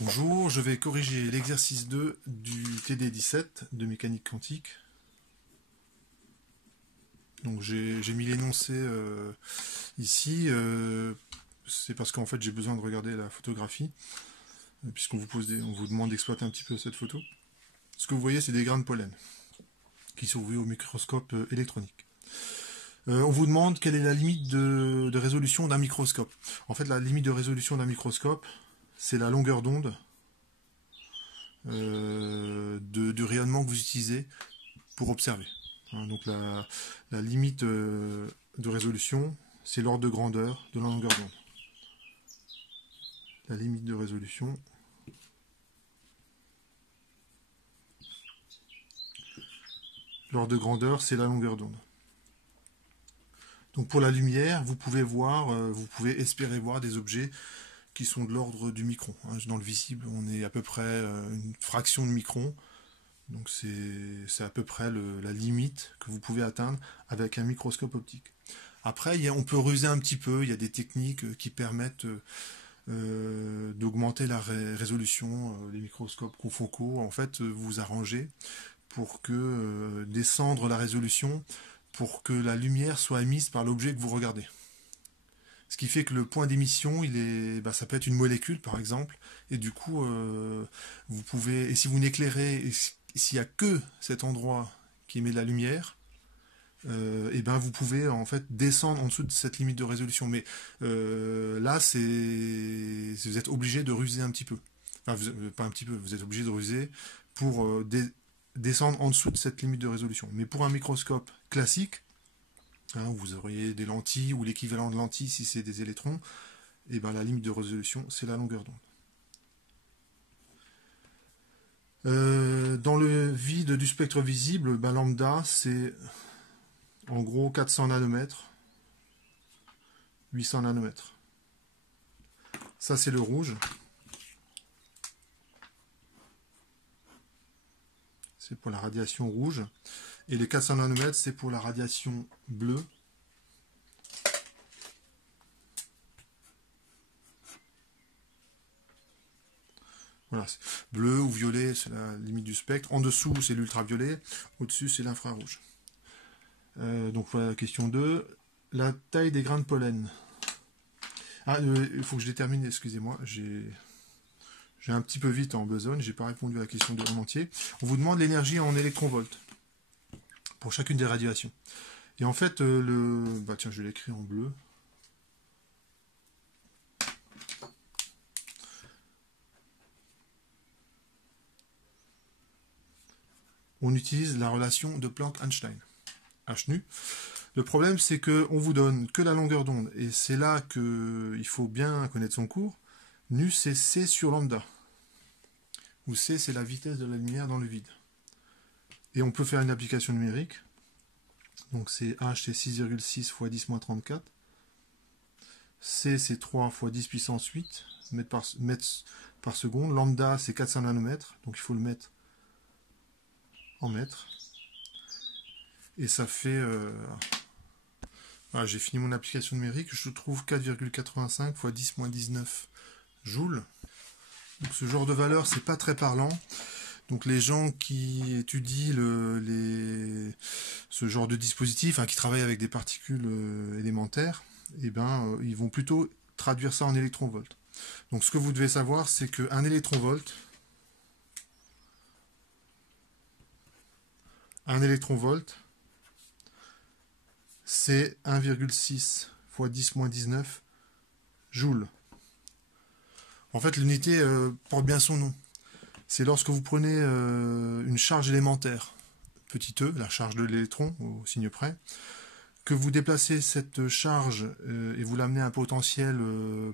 Bonjour, je vais corriger l'exercice 2 du TD17 de mécanique quantique. Donc j'ai mis l'énoncé ici, c'est parce qu'en fait j'ai besoin de regarder la photographie, puisqu'on on vous demande d'exploiter un petit peu cette photo. Ce que vous voyez, c'est des grains de pollen qui sont vus au microscope électronique. On vous demande quelle est la limite de résolution d'un microscope. En fait, la limite de résolution d'un microscope, c'est la longueur d'onde du rayonnement que vous utilisez pour observer. Donc la limite de résolution, c'est l'ordre de grandeur de la longueur d'onde. La limite de résolution, l'ordre de grandeur, c'est la longueur d'onde. Donc pour la lumière, vous pouvez espérer voir des objets qui sont de l'ordre du micron. Dans le visible, on est à peu près une fraction de micron. Donc c'est à peu près la limite que vous pouvez atteindre avec un microscope optique. Après, on peut ruser un petit peu, il y a des techniques qui permettent d'augmenter la résolution, les microscopes confocaux. En fait, vous arrangez pour que descendre la résolution pour que la lumière soit émise par l'objet que vous regardez. Ce qui fait que le point d'émission, ça peut être une molécule par exemple, et du coup, vous pouvez, et si vous n'éclairez, et s'il n'y a que cet endroit qui émet de la lumière, et ben vous pouvez en fait descendre en dessous de cette limite de résolution. Mais là, vous êtes obligé de ruser un petit peu. Enfin, pas un petit peu, vous êtes obligé de ruser pour descendre en dessous de cette limite de résolution. Mais pour un microscope classique, où vous auriez des lentilles ou l'équivalent de lentilles si c'est des électrons, et ben la limite de résolution, c'est la longueur d'onde. Dans le vide du spectre visible, lambda, c'est en gros 400 nanomètres, 800 nanomètres. Ça, c'est le rouge. C'est pour la radiation rouge. Et les 400 nanomètres, c'est pour la radiation bleue. Voilà, bleu ou violet, c'est la limite du spectre. En dessous, c'est l'ultraviolet. Au-dessus, c'est l'infrarouge. Donc voilà, question 2. La taille des grains de pollen. Il faut que je détermine, excusez-moi, j'ai un petit peu vite en besogne, j'ai pas répondu à la question 2 en entier. On vous demande l'énergie en électronvolts pour chacune des radiations. Et en fait, tiens, je l'écris en bleu. On utilise la relation de Planck-Einstein. H nu. Le problème, c'est qu'on vous donne que la longueur d'onde, et c'est là qu'il faut bien connaître son cours. Nu, c'est C sur lambda, où C, c'est la vitesse de la lumière dans le vide. Et on peut faire une application numérique. Donc c'est H, c'est 6,6 fois 10-34. C, c'est 3 fois 10 puissance 8 mètres par seconde. Lambda, c'est 400 nanomètres, donc il faut le mettre en mètres. Et ça fait... Voilà, j'ai fini mon application numérique, je trouve 4,85 fois 10-19 joules. Donc ce genre de valeur, c'est pas très parlant. Donc les gens qui étudient ce genre de dispositif, qui travaillent avec des particules élémentaires, ils vont plutôt traduire ça en électronvolts. Donc ce que vous devez savoir, c'est qu'un électronvolt, c'est 1,6 fois 10-19 joules. En fait, l'unité porte bien son nom. C'est lorsque vous prenez une charge élémentaire, petit e, la charge de l'électron, au signe près, que vous déplacez cette charge et vous l'amenez à un potentiel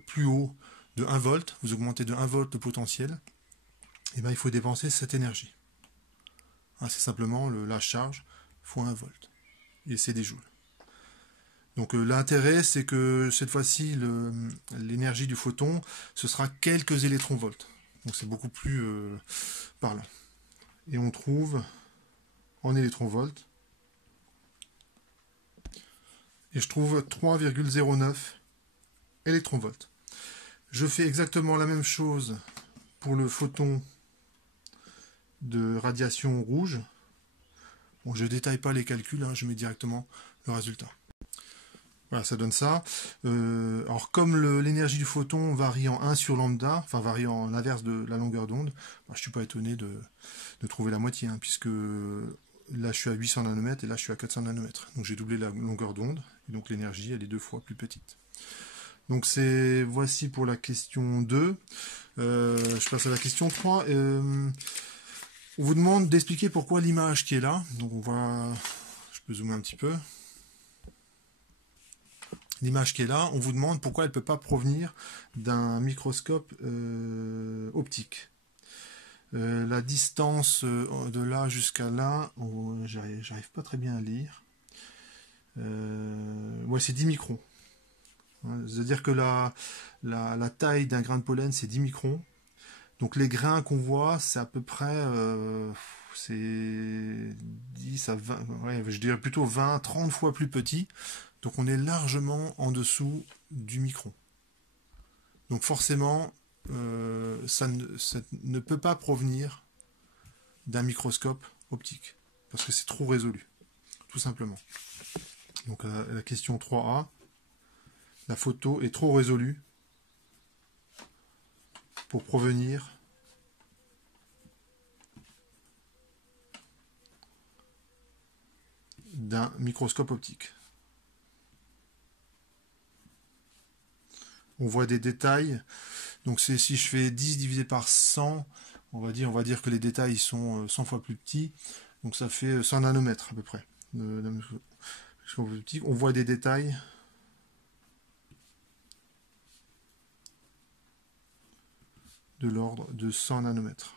plus haut de 1 volt, vous augmentez de 1 volt le potentiel, et il faut dépenser cette énergie. C'est simplement la charge fois 1 volt. Et c'est des joules. Donc l'intérêt, c'est que cette fois-ci, l'énergie du photon, ce sera quelques électronvolts. Donc c'est beaucoup plus parlant. Et on trouve en électronvolts, et je trouve 3,09 électronvolts. Je fais exactement la même chose pour le photon de radiation rouge, bon, je ne détaille pas les calculs, hein, je mets directement le résultat. Voilà, ça donne ça. Alors, comme l'énergie du photon varie en 1 sur lambda, enfin varie en l'inverse de la longueur d'onde, je ne suis pas étonné de trouver la moitié, hein, puisque là je suis à 800 nanomètres et là je suis à 400 nanomètres. Donc j'ai doublé la longueur d'onde, et donc l'énergie elle est 2 fois plus petite. Donc voici pour la question 2. Je passe à la question 3. On vous demande d'expliquer pourquoi l'image qui est là, donc je peux zoomer un petit peu. L'image qui est là, on vous demande pourquoi elle ne peut pas provenir d'un microscope optique. La distance de là jusqu'à là, j'arrive pas très bien à lire. Ouais, c'est 10 microns. C'est-à-dire que la taille d'un grain de pollen, c'est 10 microns. Donc les grains qu'on voit, c'est à peu près c'est 10 à 20, ouais, je dirais plutôt 20, 30 fois plus petit. Donc on est largement en dessous du micron. Donc forcément, ça ne peut pas provenir d'un microscope optique, parce que c'est trop résolu, tout simplement. Donc la question 3A, la photo est trop résolue pour provenir d'un microscope optique. On voit des détails. Donc si je fais 10 divisé par 100, on va dire que les détails sont 100 fois plus petits. Donc ça fait 100 nanomètres à peu près. On voit des détails de l'ordre de 100 nanomètres.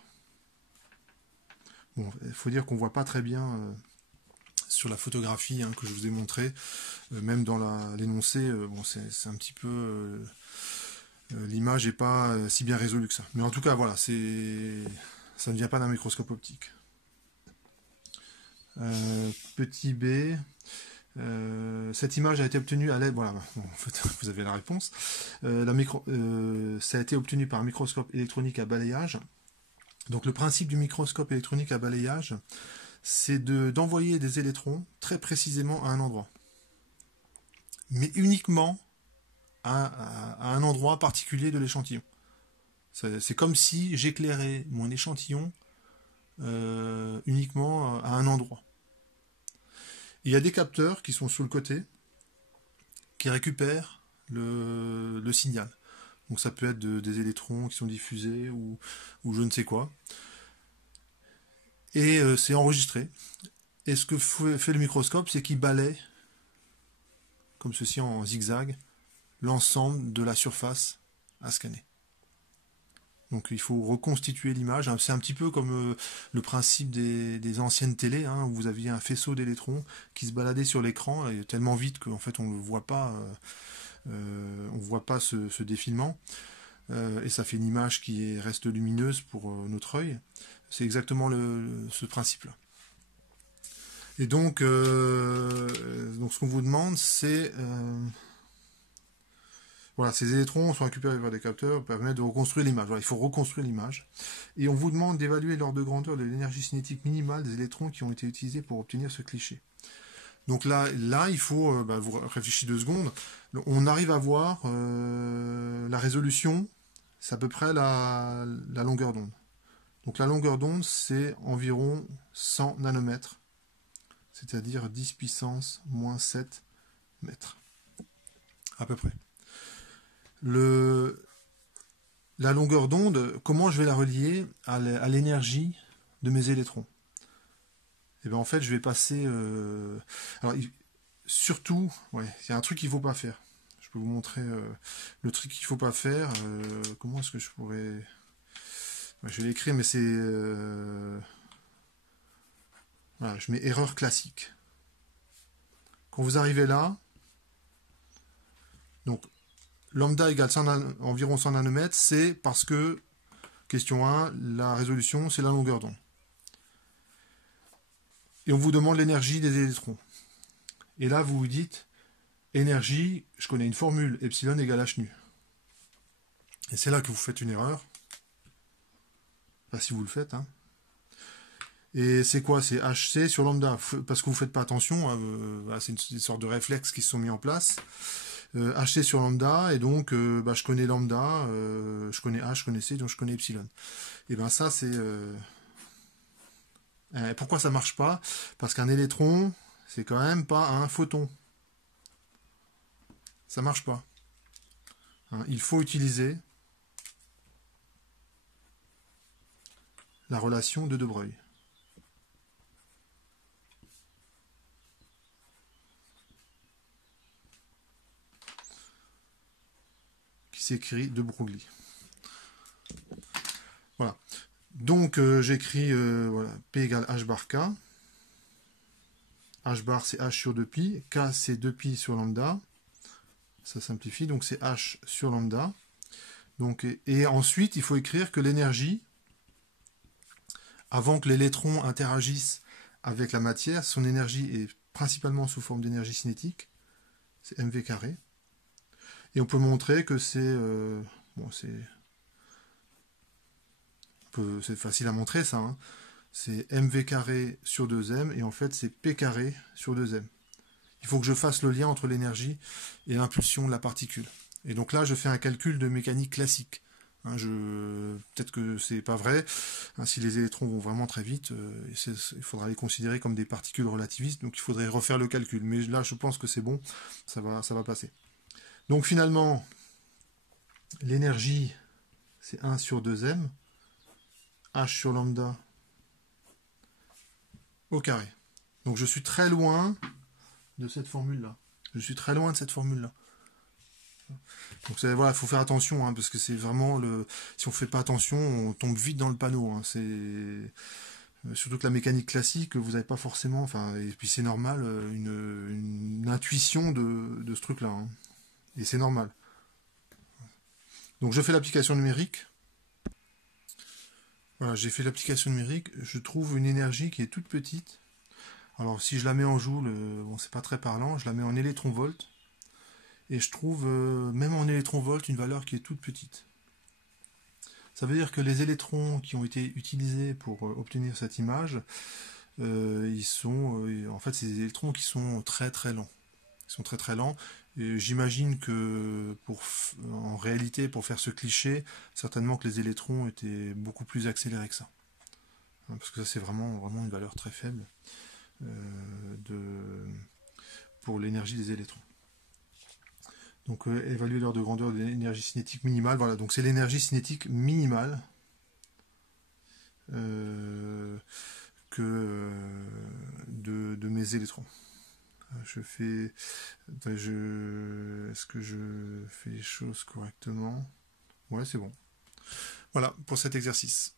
Bon, il faut dire qu'on voit pas très bien sur la photographie que je vous ai montré, même dans l'énoncé, bon, c'est un petit peu... l'image n'est pas si bien résolue que ça. Mais en tout cas, voilà, ça ne vient pas d'un microscope optique. Petit b, cette image a été obtenue à l'aide... Voilà, bon, en fait, vous avez la réponse. Ça a été obtenu par un microscope électronique à balayage. Donc le principe du microscope électronique à balayage, c'est d'envoyer des électrons très précisément à un endroit. Mais uniquement à un endroit particulier de l'échantillon. C'est comme si j'éclairais mon échantillon uniquement à un endroit. Il y a des capteurs qui sont sur le côté qui récupèrent le signal. Donc ça peut être des électrons qui sont diffusés ou je ne sais quoi. Et c'est enregistré. Et ce que fait le microscope, c'est qu'il balaie, comme ceci en zigzag, l'ensemble de la surface à scanner. Donc il faut reconstituer l'image. C'est un petit peu comme le principe des anciennes télés, où vous aviez un faisceau d'électrons qui se baladait sur l'écran tellement vite qu'en fait on ne voit pas, ce défilement. Et ça fait une image qui reste lumineuse pour notre œil. C'est exactement ce principe-là. Et donc ce qu'on vous demande, c'est... voilà, ces électrons sont récupérés par des capteurs, permettent de reconstruire l'image. Voilà, il faut reconstruire l'image. Et on vous demande d'évaluer l'ordre de grandeur de l'énergie cinétique minimale des électrons qui ont été utilisés pour obtenir ce cliché. Donc là il faut, vous réfléchissez 2 secondes, on arrive à voir la résolution, c'est à peu près la longueur d'onde. Donc la longueur d'onde, c'est environ 100 nanomètres, c'est-à-dire 10 puissance moins 7 mètres, à peu près. La longueur d'onde, comment je vais la relier à l'énergie de mes électrons? Et bien en fait, je vais passer... alors, surtout, il y a un truc qu'il ne faut pas faire. Je peux vous montrer le truc qu'il ne faut pas faire. Comment est-ce que je pourrais... je vais l'écrire, mais c'est... voilà, je mets erreur classique. Quand vous arrivez là, donc lambda égale environ 100 nanomètres, c'est parce que, question 1, la résolution, c'est la longueur d'onde. Et on vous demande l'énergie des électrons. Et là, vous vous dites, énergie, je connais une formule, epsilon égale h nu. Et c'est là que vous faites une erreur. Enfin, si vous le faites, hein. Et c'est quoi? C'est HC sur lambda, parce que vous faites pas attention, hein, voilà, c'est une sorte de réflexes qui se sont mis en place. HC sur lambda, et donc bah, je connais lambda, je connais H, je connais C, donc je connais epsilon. Et ben ça c'est... pourquoi ça marche pas? Parce qu'un électron, c'est quand même pas un photon. Ça marche pas. Hein, il faut utiliser la relation de De Broglie. Qui s'écrit De Broglie. Voilà. Donc j'écris voilà, P égale H bar K. H bar c'est H sur 2pi. K c'est 2pi sur lambda. Ça simplifie. Donc c'est H sur lambda. Donc, et ensuite, il faut écrire que l'énergie, avant que l'électron interagisse avec la matière, son énergie est principalement sous forme d'énergie cinétique. C'est mv carré. Et on peut montrer que c'est... bon, c'est facile à montrer ça. Hein. C'est mv carré sur 2m, et en fait c'est p carré sur 2m. Il faut que je fasse le lien entre l'énergie et l'impulsion de la particule. Et donc là, je fais un calcul de mécanique classique. Hein, peut-être que c'est pas vrai. Hein, si les électrons vont vraiment très vite, il faudra les considérer comme des particules relativistes. Donc il faudrait refaire le calcul. Mais là, je pense que c'est bon. Ça va passer. Donc finalement, l'énergie, c'est 1 sur 2m. H sur lambda au carré. Donc je suis très loin de cette formule-là. Je suis très loin de cette formule-là. Donc voilà, il faut faire attention, hein, parce que c'est vraiment si on fait pas attention, on tombe vite dans le panneau. Hein. Surtout que la mécanique classique, vous n'avez pas forcément, enfin, et puis c'est normal, une intuition de ce truc-là. Hein. Et c'est normal. Donc je fais l'application numérique. Voilà, j'ai fait l'application numérique. Je trouve une énergie qui est toute petite. Alors si je la mets en joule, bon, c'est pas très parlant. Je la mets en électron-volt. Et je trouve, même en électron-volt, une valeur qui est toute petite. Ça veut dire que les électrons qui ont été utilisés pour obtenir cette image, ils sont, en fait, c'est des électrons qui sont très très lents. Ils sont très très lents. J'imagine que en réalité, pour faire ce cliché, certainement que les électrons étaient beaucoup plus accélérés que ça. Hein, parce que ça, c'est vraiment une valeur très faible pour l'énergie des électrons. Donc évaluer l'heure de grandeur de l'énergie cinétique minimale. Voilà, donc c'est l'énergie cinétique minimale de mes électrons. Est-ce que je fais les choses correctement? Ouais, c'est bon. Voilà pour cet exercice.